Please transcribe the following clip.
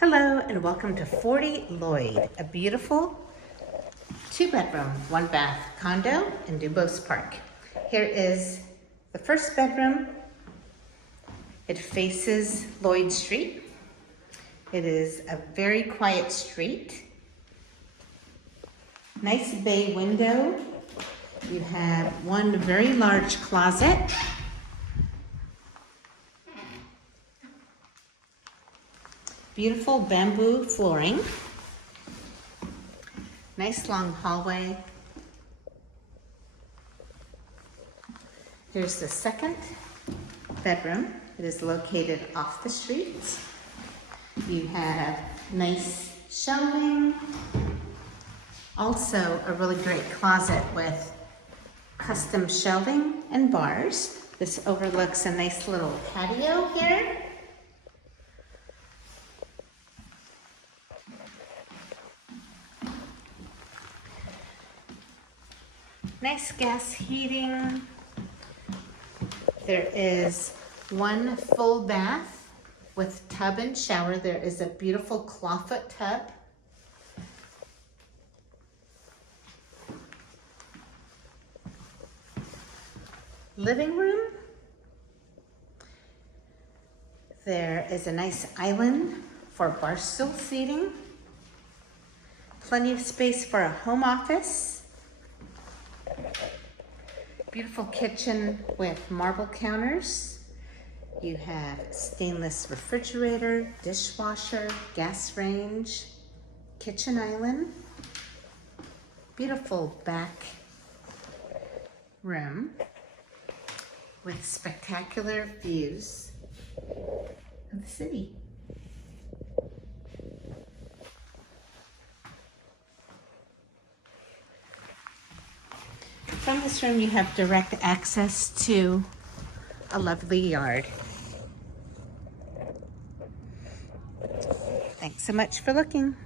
Hello and welcome to 40 Lloyd, a beautiful 2-bedroom, 1-bath condo in Duboce Park. Here is the first bedroom. It faces Lloyd Street. It is a very quiet street. Nice bay window. You have one very large closet. Beautiful bamboo flooring. Nice long hallway. Here's the second bedroom. It is located off the street. You have nice shelving. Also a really great closet with custom shelving and bars. This overlooks a nice little patio here. Nice gas heating. There is one full bath with tub and shower. There is a beautiful clawfoot tub. Living room. There is a nice island for bar stool seating. Plenty of space for a home office. Beautiful kitchen with marble counters. You have stainless refrigerator, dishwasher, gas range, kitchen island. Beautiful back room with spectacular views of the city. From this room, you have direct access to a lovely yard. Thanks so much for looking.